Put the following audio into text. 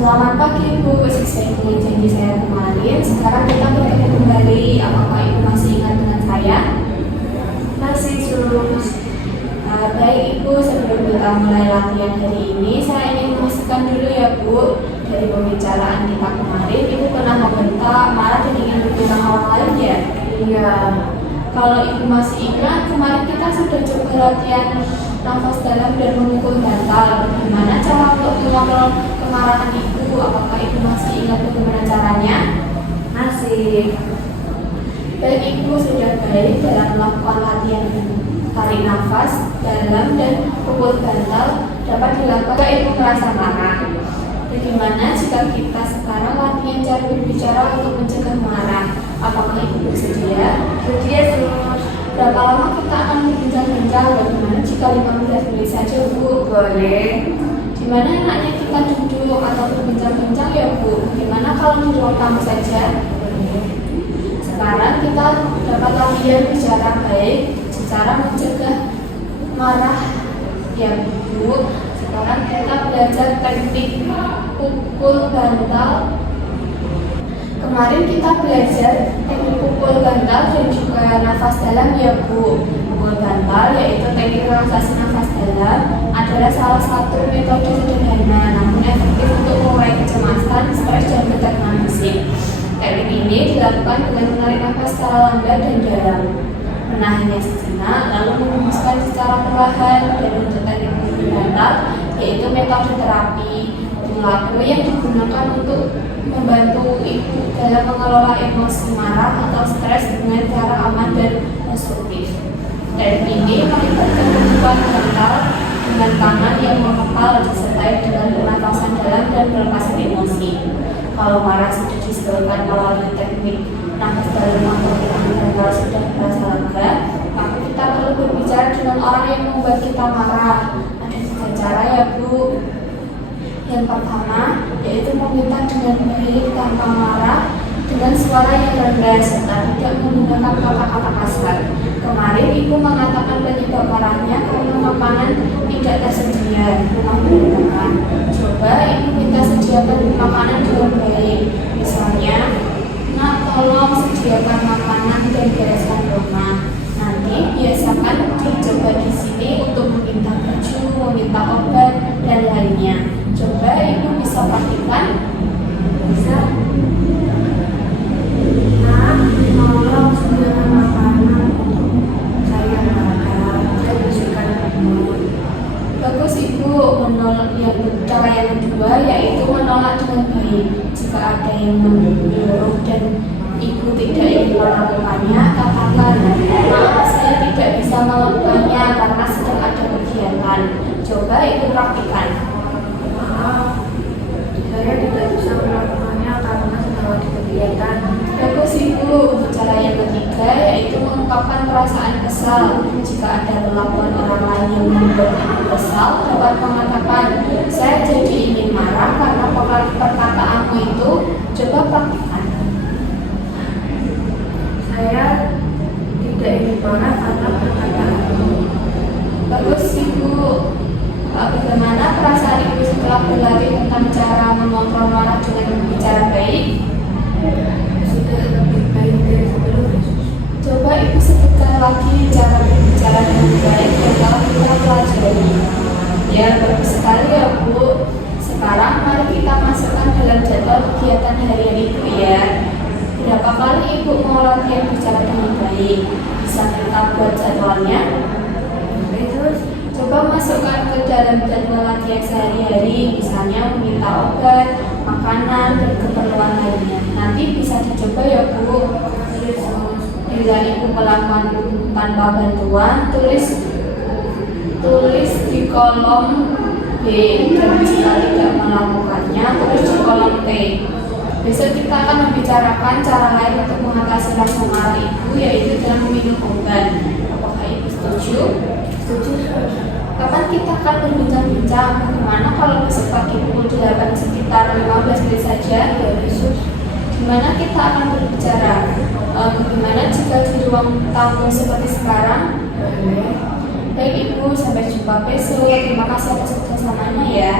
Selamat pagi Bu, sesuai dengan janji saya kemarin. Sekarang kita bertemu kembali. Apakah Ibu masih ingat dengan saya? Masih terus. Baik Ibu, sebelum kita mulai latihan hari ini, saya ingin memastikan dulu ya Bu, dari pembicaraan kita kemarin, Ibu pernah membentak, marah dan ingin berbicara orang lain ya? Iya. Kalau Ibu masih ingat, kemarin kita sudah coba latihan nafas dalam dan memukul bantal. Gimana cara untuk mengontrol kemarahan Ibu? Apakah Ibu masih ingat bagaimana caranya? Masih. Baik Ibu, sudah baik dalam melakukan latihan tarik nafas dalam dan pukul bantal dapat dilakukan Ibu merasa marah. Bagaimana jika kita sekarang latihan cara berbicara untuk mencegah marah? Apakah Ibu bersedia? Bersedia terus. Berapa lama kita akan berbincang-bincang? Bagaimana jika 15 menit saja Bu? Boleh. Gimana enaknya kita duduk atau berbincang-bincang ya Bu? Gimana kalau di ruang tamu saja? Sekarang kita dapat latihan bicara baik, cara mencegah marah ya Bu. Sekarang kita belajar teknik pukul bantal. Kemarin kita belajar teknik pukul bantal dan juga nafas dalam ya Bu. Pukul bantal yaitu teknik relaksasi nafas dalam adalah salah satu metode sederhana namun efektif untuk mengurangi kecemasan, stres dan ketegangan fisik. Teknik ini dilakukan dengan menarik nafas secara lambat dan dalam, menahannya sejenak, lalu menghembuskan secara perlahan. Dan untuk teknik pukul bantal yaitu metode terapi perilaku yang digunakan untuk membantu Ibu dalam mengelola emosi marah atau stres dengan cara aman dan konstruktif. Teknik ini melibatkan pembukaan bantal dengan tangan yang mengepal disertai dengan pernapasan dalam dan melepaskan emosi. Kalau marah sudah disebabkan melalui teknik nafas dalam atau pukul bantal sudah terasa lega, maka kita perlu berbicara dengan orang yang membuat kita marah. Ada 3 cara ya Bu. Yang pertama yaitu meminta dengan baik tanpa marah dengan suara yang rendah serta tidak menggunakan kata-kata kasar. Kemarin Ibu mengatakan penyebab marahnya karena makanan tidak tersedia, rumah berantakan. Coba Ibu minta sediakan makanan dengan baik. Misalnya, Nak tolong sediakan makanan dan bereskan rumah. Nanti biasakan dicoba di sini untuk meminta baju, meminta obat dan lainnya. Coba Ibu bisa praktikkan. Bisa. Nah, tolong sediakan makanan untuk saya makan dan bersihkan rumah. Bagus Ibu. Cara yang kedua yaitu menolak dengan baik. Jika ada yang menyuruh dan Ibu tidak ingin melakukannya, katakan, maaf saya tidak bisa melakukannya karena sedang ada kegiatan. Coba Ibu praktikkan. Maaf, saya tidak bisa melakukannya karena sedang ada kegiatan. Bagus Ibu. Untuk cara yang ketiga yaitu mengungkapkan perasaan kesal. Jika ada perlakuan orang lain yang membuat Ibu kesal, dapat mengatakan, saya jadi ingin marah karena perkataanmu itu. Coba praktikkan. Saya tidak ingin marah karena perkataanmu. Bagus Ibu. Bagaimana perasaan Ibu setelah berlatih tentang cara mengontrol marah dengan berbicara baik? Sudah lebih baik dari sebelumnya. Coba Ibu sebutkan lagi cara berbicara dengan baik yang telah kita pelajari. Ya, bagus sekali ya Bu. Sekarang mari kita masukkan dalam jadwal kegiatan harian Ibu ya. Berapa kali Ibu mau latihan bicara dengan baik? Bisa kita buat jadwalnya? Terus, Coba masukkan ke dalam jadwal latihan sehari-hari, misalnya meminta obat, makanan, dan keperluan lainnya. Nanti bisa dicoba ya Bu. Bila Ibu melakukan tanpa bantuan, tulis di kolom B, dan jika tidak melakukannya, tulis di kolom T. Besok kita akan membicarakan cara lain untuk mengatasi rasa marah Ibu, yaitu dengan meminum obat. Apakah Ibu setuju? setuju. Kapan kita akan berbincang-bincang? Bagaimana kalau besok pagi pukul 8 sekitar 15 menit saja? Ya besok. Gimana kita akan berbicara? Bagaimana jika di ruang tamu seperti sekarang? Baik Ibu, sampai jumpa besok. Terima kasih atas kerjasamanya ya.